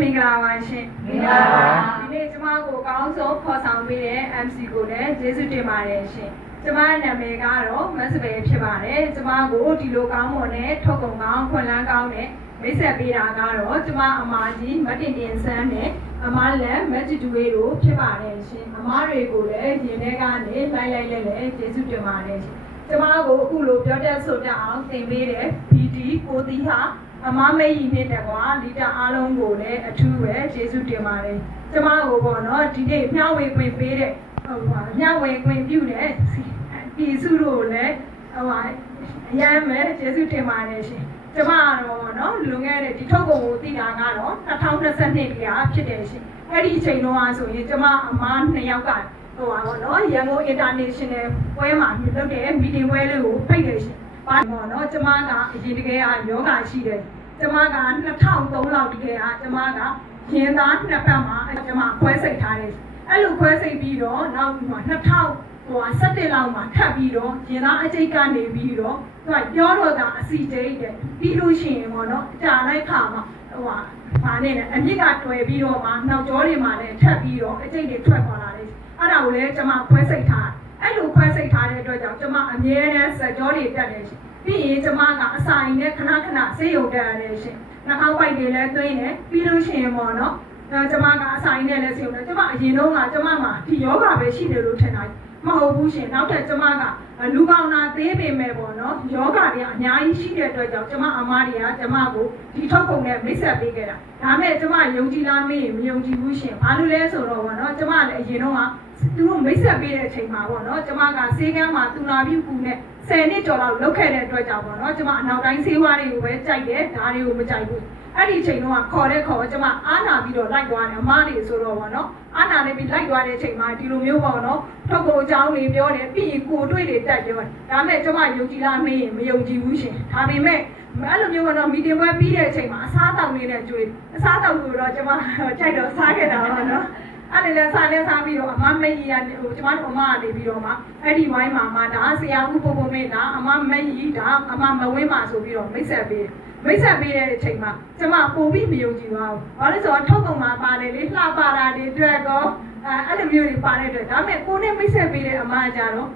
မင်္ဂလာပါရှင်မင်္ဂလာပါဒီနေ့ကျမကိုအကောင်းဆုံးခေါ်ဆောင်ပေးတဲ့ MC ကိုလည်းကျေးဇူးတင်ပါတယ်ရှင်ကျမနာမည်ကတော့မတ်စပယ်ဖြစ်ပါတယ်ကျမကိုဒီလိုကောင်းမွန်တဲ့ထုတ်ကုန်ကောင်းခွန်လန်းကောင်းတဲ့မိတ်ဆက်ပေးတာကတော့ကျမအမကြီးမတင်တင်ဆန်းနဲ့အမလန်မက်ဂျီတူဝေတို့ဖြစ်ပါတယ်ရှင်အမတွေကိုလည်းရင်ထဲကနေလိုက်လဲကျေးဇူးတင်ပါတယ်ရှင်ကျမကိုအခုလိုပြောတတ်ဆိုတတ်အောင်သင်ပေးတဲ့ BD ကိုတီဟာအမမေးကြီးနဲ့တကွာလီတာအားလုံးကိုလည်းအထူးပဲကျေးဇူးတင်ပါတယ်ကျမကိုပေါ့နော်ဒီနေ့မျှဝေခွင့်ပေးတဲ့မျှဝေခွင့်ပြုတဲ့ပြည်စုတို့လည်းအရမ်းပဲကျေးဇူးတင်ပါတယ်ရှင်ကျမကတော့ပေါ့နော်လွန်ခဲ့တဲ့ဒီထုတ်ကုန်ကိုသိတာကတော့2022ကဖြစ်တယ်ရှင်အဲ့ဒီအချိန်တော့ဆိုရင်ကျမအမ2ယောက်ကပေါ့နော်ရန်ကုန် International ပွဲမှာလုပ်တဲ့ meeting ပွဲလေးကိုဖိတ်တယ်ရှင်ဘာပေါ့နော်ကျမကအရင်တကယ်ကယောဂရှိတယ်ကျမက2003လောက်တကယ်ကကျမကရင်သားနှစ်ဖက်မှာကျမခွဲစိတ်ထားတယ်အဲ့လိုခွဲစိတ်ပြီးတော့နောက်2017လောက်မှာထပ်ပြီးတော့ရင်သားအကျိတ်ကနေပြီးတော့သူကပြောတော့တာအစီကျိတ်တယ်ပြီးလို့ရှိရင်ပေါ့နော်ကြာလိုက်ခါမှာဘာနဲ့လဲအမြင့်ကတွယ်ပြီးတော့မှနောက်ကျောတွေမှာလည်းထပ်ပြီးတော့အကျိတ်တွေထွက်ပေါ်လာတယ်အဲ့ဒါကိုလည်းကျမခွဲစိတ်ထားအဲ့လိုခွဲစိတ်ထားတဲ့အတွက်ကြောင့်ကျမအမြဲတမ်းစကြောတွေတက်တယ်ရှင်ပြီးရင်ကျမကအစာရင်နဲ့ခဏဆေးရုံတက်ရတယ်ရှင်နှာခေါင်းပိုက်တွေလည်းသွင်းတယ်ပြီးလို့ရှိရင်ပေါ့နော်ကျမကအစာရင်နဲ့လည်းဆေးရုံတက်ကျမအရင်တော့ကကျမမှာဒီယောဂပဲရှိတယ်လို့ထင်တာမဟုတ်ဘူးရှင်နောက်ထပ်ကျမကလူကောင်းတာသေးပေမဲ့ပေါ့နော်ယောဂတွေအများကြီးရှိတဲ့အတွက်ကြောင့်ကျမအမားတွေကကျမကိုဒီထုတ်ကုန်နဲ့မိတ်ဆက်ပေးခဲ့တာဒါမဲ့ကျမယုံကြည်လားမေးရင်မယုံကြည်ဘူးရှင်ဘာလို့လဲဆိုတော့ပေါ့နော်ကျမလည်းအရင်တော့ကသူတို့မိတ်ဆက်ပေးတဲ့အချိန်မှာပေါ့နော်ကျမကဆေးကမ်းမှာသူနာပြုကူနဲ့10နှစ်ကျော်လောက်လုပ်ခဲ့တဲ့အတွက်ကြောင့်ပေါ့နော်ကျမအနောက်တိုင်းဆေးဝါးတွေကိုပဲကြိုက်တယ်ဒါတွေကိုမကြိုက်ဘူးအဲ့ဒီအချိန်တော့ခေါ်ကျမအားနာပြီးတော့လိုက်သွားတယ်အမားတွေဆိုတော့ပေါ့နော်အားနာနေပြီးလိုက်သွားတဲ့အချိန်မှာဒီလိုမျိုးပေါ့နော်ထုတ်ကုန်အကြောင်းတွေပြောတယ်ပြီးရင်ကိုတွေ့တွေတက်ပြောတယ်ဒါမဲ့ကျမယုံကြည်လားမေးရင်မယုံကြည်ဘူးရှင်ဒါပေမဲ့အဲ့လိုမျိုးကတော့မီတင်ပွဲပြီးတဲ့အချိန်မှာအစားတောက်လေးနဲ့ကြွေးအစားတောက်လို့တော့ကျမကြိုက်တော့စားခဲ့တာပါနော်အဲ့ဒီလည်းစားပြီးတော့အမမေကြီးကနေကျမတို့အမကနေပြီးတော့မှအဲ့ဒီဝိုင်းမှာဒါဆရာဦးပို့မေဒါအမမေကြီးဒါအမမဝင်းမှာဆိုပြီးတော့မိတ်ဆက်ပေးတဲ့အချိန်မှာကျမပို့ပြီးမယုံကြည်ပါဘူးဘာလို့ဆိုတော့ထုတ်ကုန်မှာပါတယ်လေလှပတာတွေတွေ့တော့အဲ့လိုမျိုးတွေပါတဲ့အတွက်ဒါပေမဲ့ကိုနဲ့မိတ်ဆက်ပေးတဲ့အမကြတော့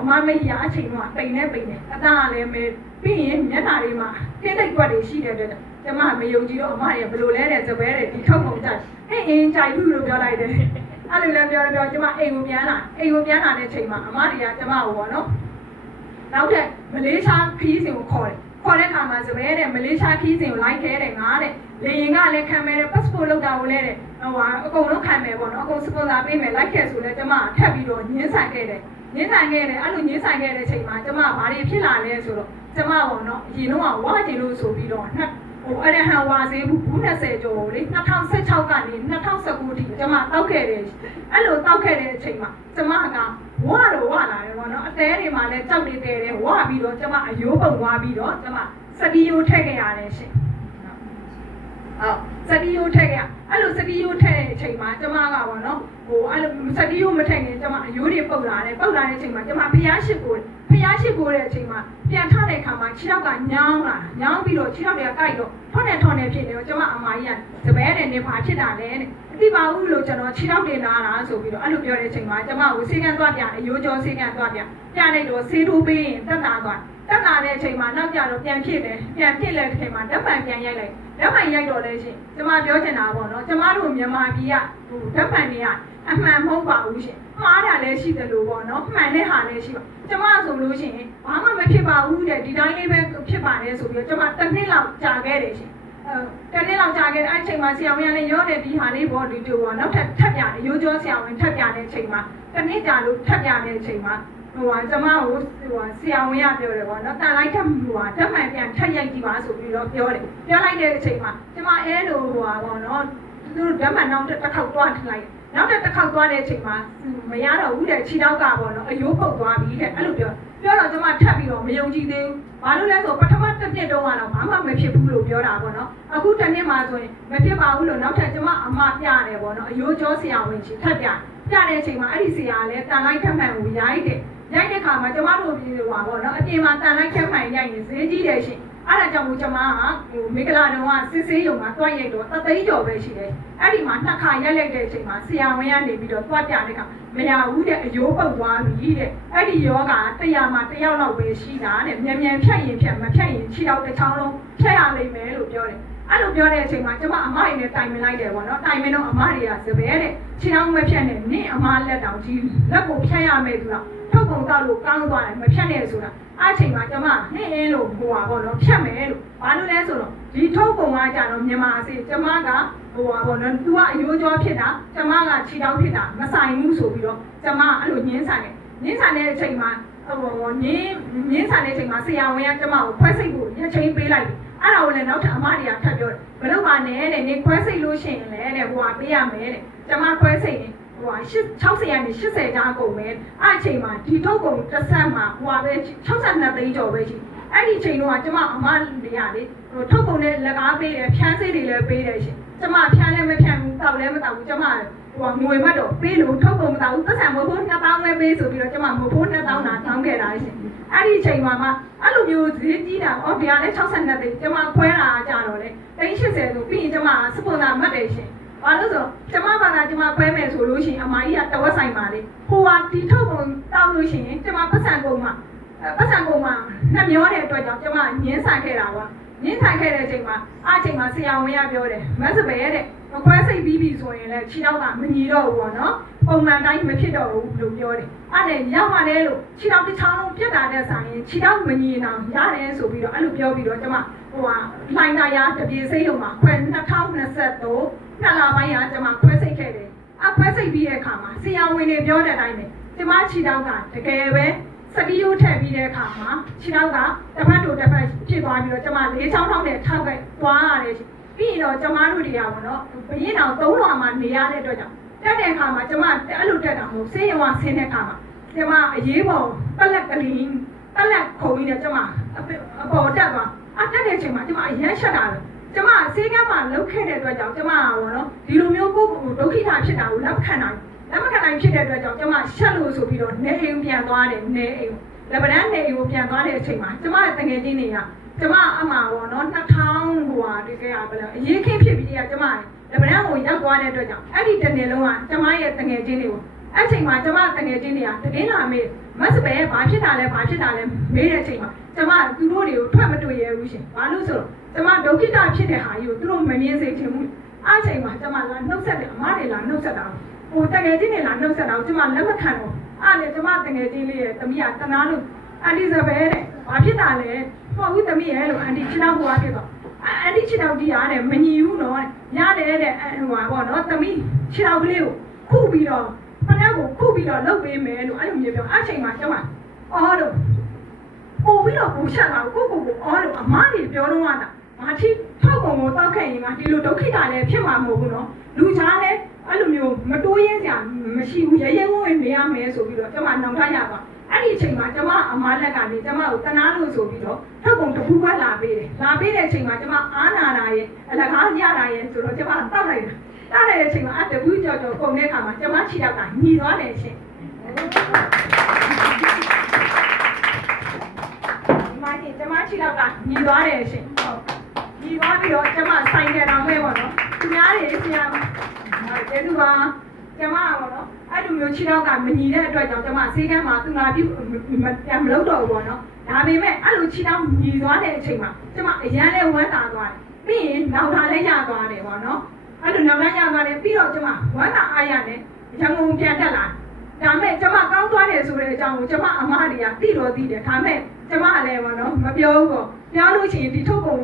အမမေကြီးအချိန်တော့ပိန်နေအသားကလည်းမဲပြီးရင်မျက်နှာတွေမှာတင်းတိတ်ကွက်တွေရှိတဲ့အတွက်ကျမမယုံကြည်တော့အမရဲ့ဘယ်လိုလဲတဲ့စပယ်တဲ့ဒီထုတ်ကုန်ကြိုက်အင်းကြိုက်ဘူးလို့ပြောလိုက်တယ်အဲ့လိုလည်းပြောကျမအိမ်ကိုပြန်လာတဲ့အချိန်မှာအမတွေကကျမကိုပေါ့နော်နောက်ထပ်မလေးရှားခီးစဉ်ကိုခေါ်တဲ့အခါမှာစပယ်တဲ့မလေးရှားခီးစဉ်ကိုလိုက်ခဲတဲ့ငါတဲ့လေရင်ကလည်းခံမယ်တဲ့ passport လောက်တာကိုလည်းတဲ့အကုန်လုံးခံမယ်ပေါ့နော်အကုန်စပွန်ဆာပေးမယ်လိုက်ခဲဆိုလဲကျမထပ်ပြီးတော့ညှင်းဆိုင်ခဲ့တယ်အဲ့လိုညှင်းဆိုင်ခဲ့တဲ့အချိန်မှာကျမဘာတွေဖြစ်လာလဲဆိုတော့ကျမပေါ့နော်အရင်တော့ဝါကျင်လို့ဆိုပြီးတော့အဲ့ဒါဟန်ဝါစေးဘူး20ကျော်လေ2016ကနေ2019ထိကျမတောက်ခဲ့တယ်အဲ့လိုတောက်ခဲ့တဲ့အချိန်မှာကျမကဝါလာတယ်ပေါ့နော်အသေးတွေမှာလည်းကြောက်နေတယ်ဝါပြီးတော့ကျမအယိုးပုံဝါပြီးတော့ကျမစတီယိုထည့်ခဲ့ရတယ်ရှင်စတီယိုထည့်ခဲ့အဲ့လိုစတီယိုထည့်တဲ့အချိန်မှာကျမကပေါ့နော်အဲ့လိုစတီယိုမထည့်ခင်ကျမအယိုးတွေပုတ်လာတဲ့အချိန်မှာကျမဖျားရှိကိုတဲ့အချိန်မှာပြန်ထတဲ့အခါမှာခြေထောက်ကညောင်းပြီးတော့ခြေထောက်တွေကကိုက်တော့ထွန်းနေဖြစ်နေတော့ကျမအမကြီးကစပယ်နဲ့နေပါဖြစ်တာလေတဲ့အတိပါဘူးလို့ကျွန်တော်ခြေထောက်တွေနာတာဆိုပြီးတော့အဲ့လိုပြောတဲ့အချိန်မှာကျမကိုဆေးကန်းသွားပြအယိုးကျော်ဆေးကန်းသွားပြလိုက်တော့ဆေးထိုးပေးရင်တက်လာတဲ့အချိန်မှာနောက်ကြတော့ပြန်ဖြစ်တဲ့အချိန်မှာဓာတ်မှန်ပြန်ရိုက်တော့လဲရှင်ကျမပြောချင်တာပေါ့နော်ကျမတို့မြန်မာပြည်ကဓာတ်မှန်တွေကအမှန်မဟုတ်ပါဘူးရှင်မှားတာလည်းရှိတယ်လို့ပေါ့နော်မှန်တဲ့ဟာလည်းရှိပါကျမဆိုလို့ရှိရင်ဘာမှမဖြစ်ပါဘူးတဲ့ဒီတိုင်းလေးပဲဖြစ်ပါတယ်ဆိုပြီးတော့ကျမတစ်နှစ်လောက်ကြာခဲ့တယ်ရှင်တစ်နှစ်လောက်ကြာခဲ့တဲ့အဲ့ချိန်မှာဆရာဝန်ကလည်းရောတဲ့ဒီဟာလေးပေါ့ဒီတူပေါ့နောက်ထပ်ပြတယ်ရိုးကျော်ဆရာဝန်ထပ်ပြတဲ့အချိန်မှာတစ်နှစ်ကြာလို့ထပ်ပြတဲ့အချိန်မှာကျမကိုဆရာဝန်ကပြောတယ်ပေါ့နော်တန်လိုက်တဲ့ဓာတ်မှန်ပြန်ထပ်ရိုက်ကြည့်ပါဆိုပြီးတော့ပြောလိုက်တဲ့အချိန်မှာကျမအဲ့လိုပေါ့နော်သူတို့ဓာတ်မှန်နောက်တစ်ခေါက်တွားထလိုက်နောက်တစ်ခေါက်သွားတဲ့အချိန်မှာမရတော့ဘူးတဲ့ခြေထောက်ကပေါ့နော်အယိုးပုတ်သွားပြီတဲ့အဲ့လိုပြောတော့ကျမထပ်ပြီးတော့မယုံကြည်သေးဘူးဘာလို့လဲဆိုပထမတစ်နှစ်တုန်းကတော့ဘာမှမဖြစ်ဘူးလို့ပြောတာပေါ့နော်အခုတစ်နှစ်မှဆိုရင်မဖြစ်ပါဘူးလို့နောက်ထပ်ကျမအမပြတယ်ပေါ့နော်အယိုးကျော်ဆရာဝန်ကြီးထပ်ပြတဲ့အချိန်မှာအဲ့ဒီဆရာကလည်းတန်လိုက်ထပ်မှန်ကိုရိုက်တဲ့ခါမှာကျမတို့ပြည်ပေါ့နော်အပြင်မှာတန်လိုက်ထပ်မှန်ရိုက်ရင်ဈေးကြီးတယ်ရှင် အားကြောင့်ကျွန်မမိဂလာတော်ကစစ်ဆေးရုံမှာတွားရိုက်တော့တသိန်းကျော်ပဲရှိတယ်အဲ့ဒီမှာနှစ်ခါရက်လိုက်တဲ့အချိန်မှာဆရာဝန်ကနေပြီးတော့တွားပြတဲ့ခါမရဘူးတဲ့အယိုးပုတ်သွားပြီတဲ့အဲ့ဒီယောဂ100မှာ1ယောက်လောက်ပဲရှိတာတဲ့မြန်မြန်ဖြတ်ရင်ဖြတ်မဖြတ်ရင်ခြေထောက်တစ်ချောင်းလုံးဖြတ်ရလိမ့်မယ်လို့ပြောတယ်အဲ့လိုပြောတဲ့အချိန်မှာကျွန်မအမရင်းနဲ့တိုင်ပင်လိုက်တယ်ပေါ့နော်တိုင်ပင်တော့အမတွေကစပယ်တဲ့ခြေထောက်မဖြတ်နဲ့နင့်အမလက်တောင်ကြီးလက်ကိုဖြတ်ရမယ်သူကထုတ်ကုန်တော့လို့ကောင်းသွားတယ်မဖြတ်နဲ့ဆိုတာအဲ့ချိန်မှာကျွန်မဟင်းအင်းလို့ဟိုပါပေါ့နော်ဖြတ်မယ်လို့ဘာလို့လဲဆိုတော့ဒီထုတ်ကုန်ကကြတော့မြန်မာအစီကျွန်မကဟိုပါပေါ့နော်သူကအယိုးကြောဖြစ်တာကျွန်မကခြေထောက်ဖြစ်တာမဆိုင်ဘူးဆိုပြီးတော့ကျွန်မအဲ့လိုညင်းဆိုင်တယ်ညင်းဆိုင်တဲ့အချိန်မှာဟိုညင်းဆိုင်တဲ့အချိန်မှာဆရာဝန်ကကျွန်မကိုခွဲစိတ်ကိုရက်ချင်းပေးလိုက်အဲ့ဒါကိုလည်းနောက်ထပ်အမတွေကထပ်ပြောတယ်ဘယ်တော့မှနဲ့တဲ့နေခွဲစိတ်လို့ရှိရင်လည်းတဲ့ဟိုကပေးရမယ်တဲ့ကျွန်မခွဲစိတ်နေဟို60ကနေ80ကျားကုန်မယ်အဲ့အချိန်မှာဒီထုတ်ကုန်တစ်ဆက်မှာဟိုပဲ62သိန်းကျော်ပဲရှိအဲ့ဒီချိန်တော့ကျွန်မအမတွေကလေဟိုထုတ်ကုန်နဲ့လက်ကားပေးတယ်ဖြန်းစိတ်တွေလည်းပေးတယ်ရှင်ကျွန်မဖြန်းလည်းမဖြန်းဘူးတောက်လည်းမတောက်ဘူးကျွန်မဟိုငွေမတော့ပေးလို့ထုတ်ကုန်မတောက်ဘူးသက်ဆံမဟုတ်2000ပဲပေးဆိုပြီးတော့ကျွန်မမဖို့2000တာတောင်းခဲ့တာရှင်အဲ့ဒီချိန်မှာမှအဲ့လိုမျိုးဈေးကြီးတာဟောဗျာလဲ62သိန်းကျွန်မခွဲတာကြတော့လေ380ဆိုပြီးရင်ကျွန်မစပွန်ဆာမှတ်တယ်ရှင်ဘာလို့ဆိုကျွန်မဘာသာကျွန်မခွဲမယ်ဆိုလို့ရှိရင်အမကြီးကတဝက်ဆိုင်ပါလေဟိုဟာဒီထုတ်ကုန်တောက်လို့ရှိရင်ကျွန်မပတ်စံကုန်မှာနှမျောတဲ့အတွက်ကြောင့်ကျွန်မညင်းဆိုင်ခဲ့တာပါညင်းဆိုင်ခဲ့တဲ့အချိန်မှာအားချိန်မှာဆရာဝန်ကပြောတယ်မက်စပယ်တဲ့မခွဲစိတ်ပြီးပြီဆိုရင်လည်းခြေထောက်ကမညီတော့ဘူးပေါ့နော်ပုံမှန်တိုင်းမဖြစ်တော့ဘူးလို့ပြောတယ်အဲ့နဲ့ရောက်ပါလေလို့ခြေထောက်တစ်ချောင်းလုံးပြတ်တာနဲ့ဆိုင်ရင်ခြေထောက်မညီအောင်ရတယ်ဆိုပြီးတော့အဲ့လိုပြောပြီးတော့ကျွန်မဟိုဟာလိုင်းတာရတပြေစိတ်လုံးမှာခွဲ2023နှစ်လပိုင်းကကျွန်မခွဲစိတ်ခဲ့တယ်အခွဲစိတ်ပြီးတဲ့အခါမှာဆရာဝန်တွေပြောတဲ့အတိုင်းပဲကျွန်မခြေထောက်ကတကယ်ပဲစပီယိုထည့်ပြီးတဲ့အခါမှာခြေထောက်ကတစ်ဖက်တို့တစ်ဖက်ဖြစ်သွားပြီးတော့ကျွန်မ၄ချောင်းထောက်နဲ့ထောက်ခဲ့သွားရတယ်ပြီးရင်တော့ကျွန်မတို့တွေကပေါ့နော်ဘရင်အောင်3လွှာမှာနေရတဲ့အတွက်ကြောင့်တက်တဲ့အခါမှာကျွန်မအဲ့လိုတက်တာမဟုတ်ဆေးရုံကဆင်းတဲ့အခါမှာကျွန်မအရေးပေါ်ပလက်ကလေးပလက်ခုံပြီးတော့ကျွန်မအပေါ်တက်သွားတက်တဲ့အချိန်မှာကျွန်မအရန်ရှက်တာပဲကျွန်မဆေးကမ်းမှာလုတ်ခဲ့တဲ့အတွက်ကြောင့်ကျွန်မပေါ့နော်ဒီလိုမျိုးကိုယ်ဒုက္ခိတာဖြစ်တာကိုလက်မခံနိုင်ဖြစ်တဲ့အတွက်ကြောင့်ကျွန်မရှက်လို့ဆိုပြီးတော့နေအိမ်ပြန်သွားတယ်နေအိမ်လက်ပံနေအိမ်ကိုပြန်သွားတဲ့အချိန်မှာကျွန်မတငယ်ချင်းတွေကကျွန်မအမှားပေါ့နော်2000ဟိုဟာဒီကရဘယ်လဲအရေးခင်းဖြစ်ပြီးတည်းကကျွန်မလက်ပံကိုရောက်သွားတဲ့အတွက်ကြောင့်အဲ့ဒီတစ်နေ့လုံးကကျွန်မရဲ့တငယ်ချင်းတွေကိုအဲ့ချိန်မှာကျွန်မတငယ်ချင်းတွေကတကင်းလာမေးမတ်စပယ်ဘာဖြစ်တာလဲမေးတဲ့အချိန်မှာကျွန်မသူတို့တွေကိုထွက်မတွေ့ရဘူးရှင်ဘာလို့ဆိုတော့ကျွန်မဒုက္ခိတဖြစ်တဲ့ဟာကြီးကိုသူတို့မမြင်စေချင်ဘူးအဲ့ချိန်မှာကျွန်မလာနှုတ်ဆက်တယ်အမတွေလာနှုတ်ဆက်တာဟိုတငယ်ချင်းတွေလာနှုတ်ဆက်တာကိုကျွန်မလက်မခံတော့အဲ့လေကျွန်မတငယ်ချင်းလေးရဲ့တမီးကတနာလို့အန်တီစပယ်တဲ့ဘာဖြစ်တာလဲဟောဦးတမီးရဲ့လို့အန်တီချစ်တော့ဟိုဟာဖြစ်တော့အန်တီချစ်တော့ဒီရားတဲ့မညီဘူးနော်ရတယ်တဲ့ဟိုဟာပေါ့နော်တမီးချစ်တော့ကလေးကိုခုပြီးတော့ဖဏကိုခုပြီးတော့လုပ်ပေးမယ်လို့အဲ့လိုမျိုးပြောအဲ့ချိန်မှာကျွန်မအော်လို့ပို့ပြီးတော့ပူချက်လာကိုအော်လို့အမကြီးပြောတော့တာမာတိထောက်ပုံကိုတောက်ခဲ့ရင်ကဒီလိုဒုက္ခိတာလည်းဖြစ်မှာမဟုတ်ဘူးနော်လူချားလည်းအဲ့လိုမျိုးမတိုးရင်းကြမရှိဘူးရဲဝဲနေရမယ်ဆိုပြီးတော့ကျွန်မနောင်ထားရပါအဲ့ဒီအချိန်မှာကျွန်မအမလက်ကနေကျွန်မကိုတနာလို့ဆိုပြီးတော့ထောက်ပုံတစ်ခုကလာပေးတယ်လာပေးတဲ့အချိန်မှာကျွန်မအားနာတာရဲ့အလကားရတာရဲ့ဆိုတော့ကျွန်မတောက်လိုက်တာတဲ့တဲ့အချိန်မှာအတဘူးကြော်ပုံတဲ့အခါမှာကျွန်မခြေထောက်ကညီသွားတယ်ရှင်ကျွန်မခြေထောက်ကညီသွားတယ်ရှင်ဟုတ်ညီသွားပြီးတော့ကျွန်မဆိုင်တယ်တော့မဲ့ပေါ့နော်သူများတွေဆရာကျေးဇူးပါကျွန်မပေါ့နော်အဲ့လိုမျိုးခြေထောက်ကမညီတဲ့အတွက်ကြောင့်ကျွန်မဆေးကမ်းမှာသူလာပြုမလုပ်တော့ဘူးပေါ့နော်ဒါပေမဲ့အဲ့လိုခြေထောက်ညီသွားတဲ့အချိန်မှာကျွန်မအရန်လဲဝမ်းသာသွားတယ်ပြီးရင်နောက်ထားလဲရသွားတယ်ပေါ့နော်အဲ့လိုနောက်ထားရသွားတယ်ပြီးတော့ကျွန်မဝမ်းသာအားရနဲ့ရန်ကုန်ပြန်တက်လာဒါမဲ့ကျွန်မကောင်းသွားတယ်ဆိုတဲ့အကြောင်းကိုကျွန်မအမတွေကသိတော့သိတယ်ဒါမဲ့ကျွန်မလည်းပေါ့နော်မပြောဘူးပေါ့ပြောလို့ရှိရင်ဒီထုတ်ကုန်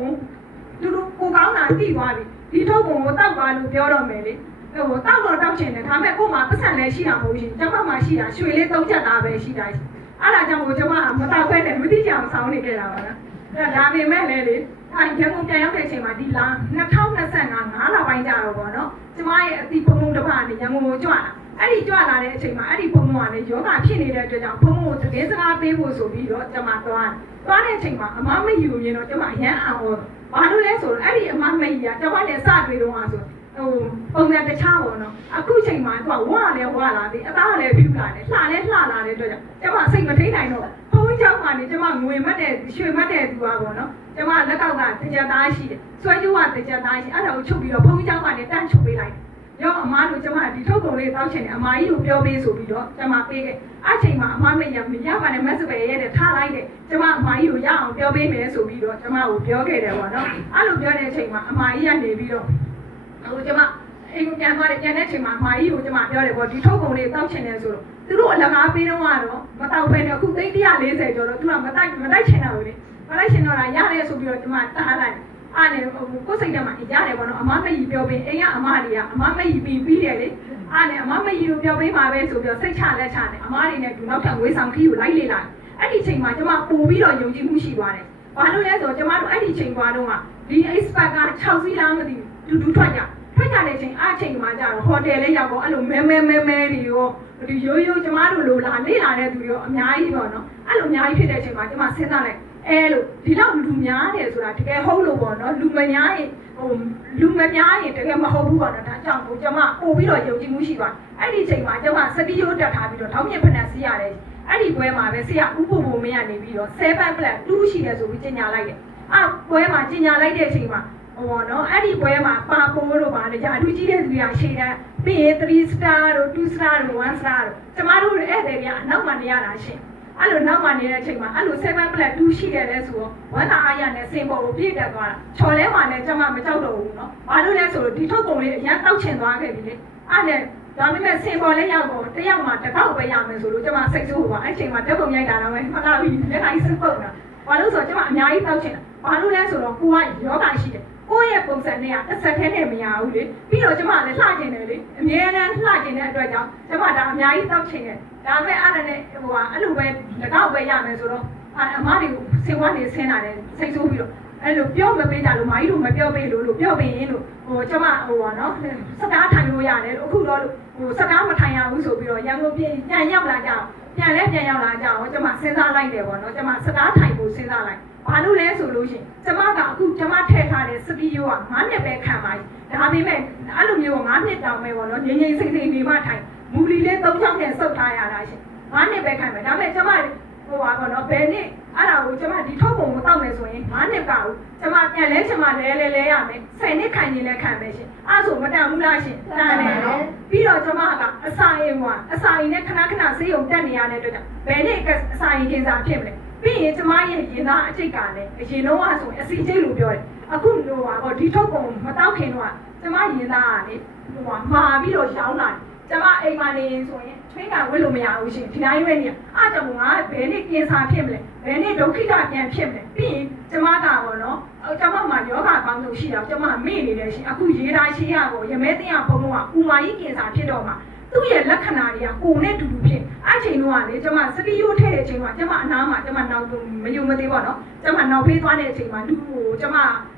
သူတို့ကိုကောင်းတာသိသွားပြီဒီထုတ်ကုန်ကိုတောက်သွားလို့ပြောတော့မယ်လေဟိုတောက်တော့တောက်ချင်တယ်ဒါမဲ့ကို့မှာပတ်စံလည်းရှိတာမဟုတ်ရှင်ကျွန်မမှာရှိတာရွှေလေး3ချက်သားပဲရှိတာအဲ့ဒါကြောင့်ကိုကျွန်မမတောက်ဖက်နဲ့မသိကြအောင်စောင်းနေခဲ့တာပါနော်အဲ့ဒါပေမဲ့လည်းလေအဲ့ရန်ကုန်ပြန်ရောက်တဲ့အချိန်မှာဒီလာ2025 9လပိုင်းကြာတော့ပေါ့နော်ကျွန်မရဲ့အတီဖုံဖုံတစ်ဖက်ကနေရန်ကုန်ကိုကြွလာအဲ့ဒီကြွလာတဲ့အချိန်မှာအဲ့ဒီဖုံဖုံကလည်းယောဂဖြစ်နေတဲ့အတွက်ကြောင့်ဖုံဖုံကိုသတင်းစကားပေးဖို့ဆိုပြီးတော့ကျွန်မသွားတဲ့အချိန်မှာအမမယူရင်တော့ကျွန်မအရန်အောင်ဘာလို့လဲဆိုတော့အဲ့ဒီအမမကြီးကကျွန်မနဲ့စတွေ့တော့ဆိုဟိုပုံစံတခြားပေါ့နော်အခုချိန်မှာသူကဝါလဲဝါလာပြီအသားလည်းဖြူလာတယ်လှလဲလှလာတဲ့အတွက်ကြောင့်ကျွန်မစိတ်မထိန်နိုင်တော့ဘုန်း န်းเจ้าမှာနေကျမငွေမှတ်တဲ့ရွှေမှတ်တဲ့သူပါပေါ့နော်ကျမလက်ကောက်ကတကြသားရှိတယ်ဆွဲကျိုးကတကြသားရှိအဲ့ဒါကိုချုပ်ပြီးတော့ဘုန်းကြီးเจ้าကနေတန်းချုပ်ပေးလိုက်ရောအမားတို့ကျမဒီထုတ်ကုန်လေးတောက်ချင်တယ်အမားကြီးကိုပြောပေးဆိုပြီးတော့ကျမပေးခဲ့အဲ့ချိန်မှာအမားမရပါနဲ့မက်စပယ်ရဲ့ထားလိုက်တယ်ကျမအမားကြီးကိုရအောင်ပြောပေးမယ်ဆိုပြီးတော့ကျမကိုပြောခဲ့တယ်ပေါ့နော်အဲ့လိုပြောတဲ့အချိန်မှာအမားကြီးကနေပြီးတော့ဟိုကျမအိမ်ပြန်သွားတယ်ပြန်တဲ့အချိန်မှာအမားကြီးကိုကျမပြောတယ်ပေါ့ဒီထုတ်ကုန်လေးတောက်ချင်တယ်ဆိုတော့သူတို့အလကားပေးတော့ကတော့မတောက်ဖဲနဲ့အခု340ကျော်တော့သူကမတိုက်ချင်တော့ဘူးလေမတိုက်ချင်တော့ရတယ်ဆိုပြီးတော့ကျမတားလိုက်အားနေကိုယ်စိတ်ထဲမှာရတယ်ပေါ့နော်အမမကြီးပြောပေးအိမ်ကအမတွေကအမမကြီးပြီးတယ်လေအားနေအမမကြီးကိုပြောပေးမှာပဲဆိုပြီးတော့စိတ်ချလက်ချနဲ့အမတွေနဲ့ဒီနောက်ထပ်ဝေးဆောင်ခီးကိုလိုက်လေလိုက်အဲ့ဒီချိန်မှာကျမပို့ပြီးတော့ယုံကြည်မှုရှိသွားတယ်ဘာလို့လဲဆိုတော့ကျမတို့အဲ့ဒီချိန်သွားတော့ဒီ expert က6စီးလားမသိဘူးတူထွက်ကြတဲ့ချိန်အားချိန်မှာကျတော့ဟိုတယ်လေးရောက်တော့အဲ့လိုမဲတွေရောဒီရိုးကျမတို့လိုလာနေလာတဲ့သူတွေရောအများကြီးပေါ့နော်အဲ့လိုအများကြီးဖြစ်တဲ့ချိန်မှာကျမစဉ်းစားလိုက်အဲလိုဒီလောက်လူများတယ်ဆိုတာတကယ်ဟုတ်လို့ပေါ့နော်လူမများရင်တကယ်မဟုတ်ဘူးပေါ့နော်ဒါကြောင့်ကိုကျမပို့ပြီးတော့ယုံကြည်မှုရှိပါအဲ့ဒီချိန်မှာကျမစတီယိုတက်ထားပြီးတော့ထောင်းမြင့်ဖက်စီရတယ်အဲ့ဒီပွဲမှာပဲဆရာဥပ္ပဘုံမရနေပြီးတော့7+2ရှိတယ်ဆိုပြီးကြီးညာလိုက်တယ်အဲ့ပွဲမှာကြီးညာလိုက်တဲ့အချိန်မှာဟောနော်အဲ့ဒီပွဲမှာပါပိုးတို့ပါလေဂျာဒူကြီးတဲ့သူတွေကရှေ့တန်းပြီးရင်3 star တို့2 star တို့1 star တို့ကျမတို့အဲ့တဲ့ကအနောက်မှနေရတာရှင်အဲ့လိုနောက်မှနေတဲ့အချိန်မှာအဲ့လို7+2ရှိတယ်လဲဆိုတော့ဝမ်းသာအားရနဲ့စင်ပေါ်ကိုပြည့်တက်သွားတာချော်လဲမှလည်းကျမမကြောက်တော့ဘူးနော်ဘာလို့လဲဆိုတော့ဒီထုတ်ပုံလေးအရင်တောက်ချင်သွားခဲ့ပြီလေအဲ့နဲ့ဒါပေမဲ့စင်ပေါ်လေးရောက်တော့တယောက်မှတစ်ခေါက်ပဲရမယ်ဆိုလို့ကျမစိတ်ဆိုးပါအဲ့ချိန်မှာတက်ပုံရိုက်တာတော့ပဲမှတ်လာပြီလက်တိုင်းစပုတ်တာဘာလို့ဆိုတော့ကျမအများကြီးတောက်ချင်တာဘာလို့လဲဆိုတော့ကိုကယောဂရှိတယ်ကိုယ့်ရဲ့ပုံစံနဲ့တစ်ဆက်တည်းနဲ့မရဘူးလေပြီးတော့ကျမလည်းလှကျင်တယ်လေအမြဲတမ်းလှကျင်တဲ့အတွက်ကြောင့်ကျမဒါအများကြီးတောက်ချင်တယ်ဒါပေမဲ့အဲ့ဒါနဲ့ဟိုကအဲ့လိုပဲ၎င်းပဲရမယ်ဆိုတော့အမားတွေကိုဆင်ဝါနေဆင်းလာတယ်စိတ်ဆိုးပြီးတော့အဲ့လိုပြောမပေးကြလို့မာကြီးတို့မပြောပေးလို့ပြောပေးရင်လို့ဟိုကျမဟိုပါနော်စကားထိုင်လို့ရတယ်လို့အခုတော့ဟိုစကားမထိုင်ရဘူးဆိုပြီးတော့ရန်ကုန်ပြန်ရောက်လာကြအောင်ပြန်ရောက်လာကြအောင်ကျမစဉ်းစားလိုက်တယ်ပေါ့နော်ကျမစကားထိုင်ဖို့စဉ်းစားလိုက်ဘာလို့လဲဆိုလို့ရှိရင်ကျမကအခုကျမထည့်ထားတဲ့စတီယိုက9နှစ်ပဲခံပါပြီဒါပေမဲ့အဲ့လိုမျိုး9နှစ်တောင်ပဲပေါ့နော်ငြိမ်စိတ်နေမှထိုင်မူလီလေး3ချောင်းနဲ့စုပ်ထားရတာရှင်9နှစ်ပဲခံမယ်ဒါပေမဲ့ကျမဟိုပါပေါ့နော်ဘယ်နှစ်အဲ့ဒါကိုကျမဒီထုတ်ပုံကိုတောက်မယ်ဆိုရင်9နှစ်ကကိုကျမပြန်လဲကျမလဲရမယ်10နှစ်ခံရင်လည်းခံမယ်ရှင်အဲ့ဆိုမတန်ဘူးလားရှင်တန်တယ်နော်ပြီးတော့ကျမကအစာရင်နဲ့ခဏဆေးရုံတက်နေရတဲ့အတွက်ကြောင့်ဘယ်နှစ်အစာရင်ကင်ဆာဖြစ်မလဲပြီးရင်ကျမရဲ့ရင်သားအကျိတ်ကလည်းအရင်တော့ဆိုရင်အစီကျိတ်လို့ပြောတယ်အခုလိုပါပေါ့ဒီထုတ်ပုံမတောက်ခင်တော့ကျမရင်သားကလေဟိုမှာပြီးတော့ရောင်းလာတယ်ကျမအိမ်မှာနေဆိုရင်ထွေးကဝတ်လို့မရဘူးရှင်ဒီတိုင်းပဲနေအားကြောင့်ငါဘယ်နေ့ကင်ဆာဖြစ်မလဲဘယ်နေ့ဒုက္ခိတပြန်ဖြစ်မလဲပြီးရင်ကျမကပေါ့နော်ကျမမှာယောဂကောင်းဆုံးရှိတော့ကျမမေ့နေတယ်ရှင်အခုရေးသားရှိရကိုရမဲတင်ရဘုံတော့ကဥမာကြီးကင်ဆာဖြစ်တော့မှာသူ့ရဲ့လက္ခဏာတွေကကိုယ်နဲ့တူဖြစ်အဲ့ချိန်တော့ကလေကျမစတီယိုထည့်တဲ့အချိန်မှာကျမအနားမှာကျမနောက်မယုံမသေးပါတော့ကျမနောက်ဖေးသွားတဲ့အချိန်မှာလူကိုကျမ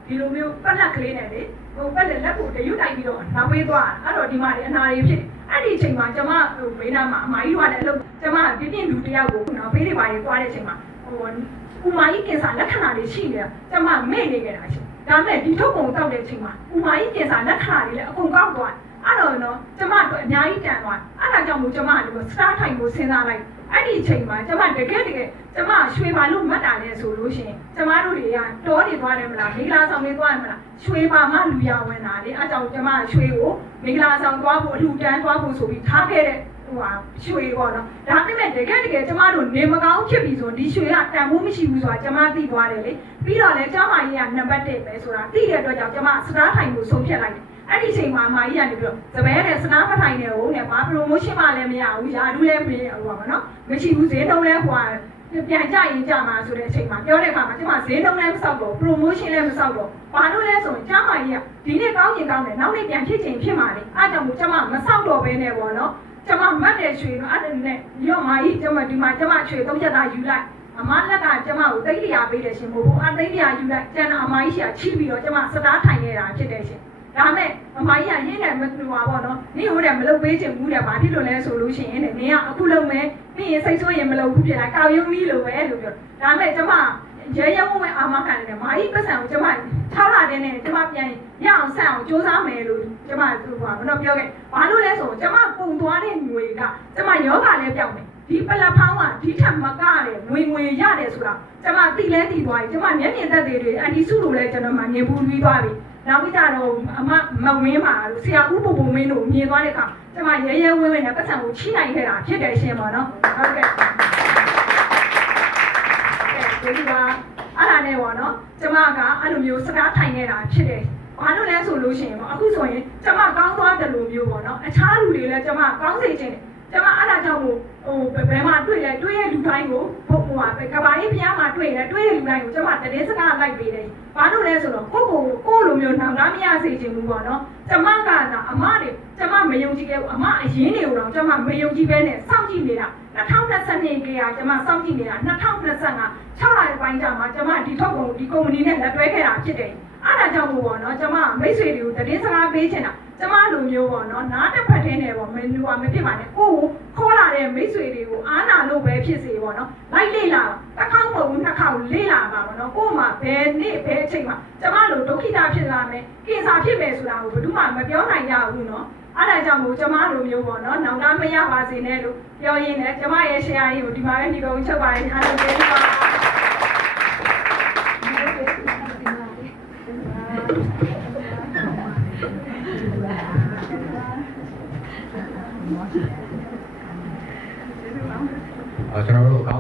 ဒီလိုမျိုးပက်လက်ကလေးနဲ့လေဟိုပက်လက်ကိုတရွတ်တိုက်ပြီးတော့နောက်ဖေးသွားအဲ့တော့ဒီမှာလေအနာတွေဖြစ်အဲ့ဒီအချိန်မှာကျမဟိုဘေးနားမှာအမကြီးတို့ကလည်းအလုပ်ကျမပြင်းလူတယောက်ကိုနောက်ဖေးတွေပါရေးသွားတဲ့အချိန်မှာဟိုဥမာကြီးကင်ဆာလက္ခဏာတွေရှိနေတာကျမမေ့နေကြတာရှင်ဒါမဲ့ဒီထုတ်ပုံတောက်တဲ့အချိန်မှာဥမာကြီးကင်ဆာလက္ခဏာတွေလည်းအကုန်ကောက်သွားအဲ့တော့နော်ကျမတို့အများကြီးတန်သွားအဲ့ဒါကြောင့်မို့ကျမတို့စတားထိုင်ကိုစဉ်းစားလိုက်အဲ့ဒီအချိန်မှာကျမတကယ်ကျမရွှေပါလို့မှတ်တာလဲဆိုလို့ရှိရင်ကျမတို့တွေကတောတွေသွားတယ်မလားမိဂလာဆောင်တွေသွားတယ်မလားရွှေပါမှလူရဝင်တာလေအဲ့ကြောင့်ကျမရွှေကိုမိဂလာဆောင်သွားဖို့အလှူဒန်းသွားဖို့ဆိုပြီးထားခဲ့တဲ့ဟိုဟာရွှေပေါ့နော်ဒါပေမဲ့တကယ်ကျမတို့နေမကောင်းဖြစ်ပြီဆိုဒီရွှေကတန်ဖိုးမရှိဘူးဆိုတာကျမသိသွားတယ်လေပြီးတော့လေကျမကြီးကနံပါတ်1ပဲဆိုတာသိတဲ့အတွက်ကြောင့်ကျမစတားထိုင်ကိုဆုံးဖြတ်လိုက်တယ်အဲ့ဒီချိန်မှာအမကြီးကနေပြီးတော့စပယ်နဲ့စနားမထိုင်နေဦးနဲ့ဘာ promotion မှလည်းမရဘူးယာဒူးလည်းမရဘူးပါနော်မရှိဘူးဈေးနှုန်းလည်းဟိုပြန်ကြရင်ကြမှာဆိုတဲ့အချိန်မှာပြောတဲ့အခါမှာကျမဈေးနှုန်းလည်းမဆောက်တော့ promotion လည်းမဆောက်တော့ဘာလို့လဲဆိုရင်ကျမကြီးကဒီနေ့ကောင်းရင်ကောင်းတယ်နောက်နေ့ပြန်ဖြစ်ချင်ဖြစ်မှာလေအားကြောင့်မို့ကျမမဆောက်တော့ဘဲနဲ့ပေါ့နော်ကျမမတ်တဲ့ရွှေတော့အဲ့ဒါနဲ့ရောမကြီးကျမဒီမှာကျမရွှေ3ချက်သားယူလိုက်အမလက်ကကျမကိုသိန်း100ပေးတယ်ရှင်ဘို့အသိန်း100ယူလိုက်ကျန်အမကြီးရှာချိပြီးတော့ကျမစတားထိုင်နေတာဖြစ်တယ်ရှင်ဒါမဲ့အမကြီးကရင်းတယ်မတူပါဘောနော်နင့်ဟိုတယ်မလုပ်ပေးချင်ဘူးတဲ့ဘာဖြစ်လို့လဲဆိုလို့ရှိရင်တဲ့နင်ကအခုလုံးမယ်ပြီးရင်စိတ်ဆိုးရင်မလုပ်ဘူးဖြစ်လာကောက်ရုံးပြီးလို့ပဲလို့ပြောဒါမဲ့ကျမရဲရဲဝုံးအာမခံတယ်မာကြီးပတ်စံကိုကျမ6လတင်းနဲ့ကျမပြန်ရအောင်ဆက်အောင်စူးစမ်းမယ်လို့ကျမသူကမတော့ပြောခဲ့ဘာလို့လဲဆိုကျမပုံသွားတဲ့ငွေကကျမယောဂလည်းပြောင်းမယ် ဒီပလက်ဖောင်းကဒီထက်မကတဲ့ဝင်ရတယ်ဆိုတာကျမသိလဲသိသွားပြီကျမမျက်မြင်သက်သေတွေအန်တီစုလိုလဲကျွန်တော်မှမြင်ဘူးပြီးသွားပြီနောက်ပြီးတော့အမမဝင်းပါလို့ဆရာဦးပူပူမင်းတို့မြင်သွားတဲ့အခါကျမရဲဝင်းနဲ့ပတ်စံကိုချိနိုင်ခဲ့တာဖြစ်တယ်ရှင်ပါနော်ဟုတ်ကဲ့ဒီကအဲ့ဒါနဲ့ပေါ့နော်ကျမကအဲ့လိုမျိုးစကားထိုင်နေတာဖြစ်တယ်ဘာလို့လဲဆိုလို့ရှိရင်ပေါ့အခုဆိုရင်ကျမကောင်းသွားတယ်လို့မျိုးပေါ့နော်အခြားလူတွေလည်းကျမကောင်းစေချင်တယ်ကျမအဲ့ဒါကြောင့်ဟိုဘယ်မှာတွေ့လဲတွေ့ရဲ့လူတိုင်းကိုဘုံကကဘာကြီးဖျားမှာတွေ့တယ်တွေ့တဲ့လူတိုင်းကိုကျမတည်စကားလိုက်ပေးတယ်ဘာလို့လဲဆိုတော့ကိုလိုမျိုးနောင်တမရစေချင်ဘူးပေါ့နော်ကျမကသာအမတွေကျမမယုံကြည်ခဲ့ဘူးအမအရင်တွေကိုတော့ကျမမယုံကြည်ပဲနဲ့စောင့်ကြည့်နေတာ2022ကကျမစောင့်ကြည့်နေတာ2025 6လပိုင်းကြာမှာကျမဒီထုတ်ကုန်ဒီကုမ္ပဏီနဲ့လက်တွဲခဲ့တာဖြစ်တယ်အဲ့ဒါကြောင့်မို့ပေါ့နော်ကျမမိတ်ဆွေတွေကိုတည်စကားပေးချင်တာကျမလိုမျိုးပေါ့နော်နားတစ်ဖက်ထဲနဲ့ပေါ့မင်းတို့ကမဖြစ်ပါနဲ့ကိုခေါ်လာတဲ့မိတ်ဆွေတွေကိုအားနာလို့ပဲဖြစ်စေပေါ့နော်လိုက်လေ့လာတစ်ခေါက်မဟုတ်ဘူးနှစ်ခေါက်လေ့လာပါပေါ့နော်ကို့မှာဘယ်နေ့ဘယ်အချိန်မှာကျမလိုဒုက္ခိတဖြစ်လာမယ်ကင်ဆာဖြစ်မယ်ဆိုတာကိုဘယ်သူမှမပြောနိုင်ကြဘူးနော်အဲ့ဒါကြောင့်မို့ကျမလိုမျိုးပေါ့နော်နောင်တမရပါစေနဲ့လို့ပြောရင်းနဲ့ကျမရဲ့ရှယ်ယာကြီးကိုဒီမှာပဲဒီကုန်းချုပ်ပါတယ်အားလုံးကျေးဇူးပါကျွန်တော်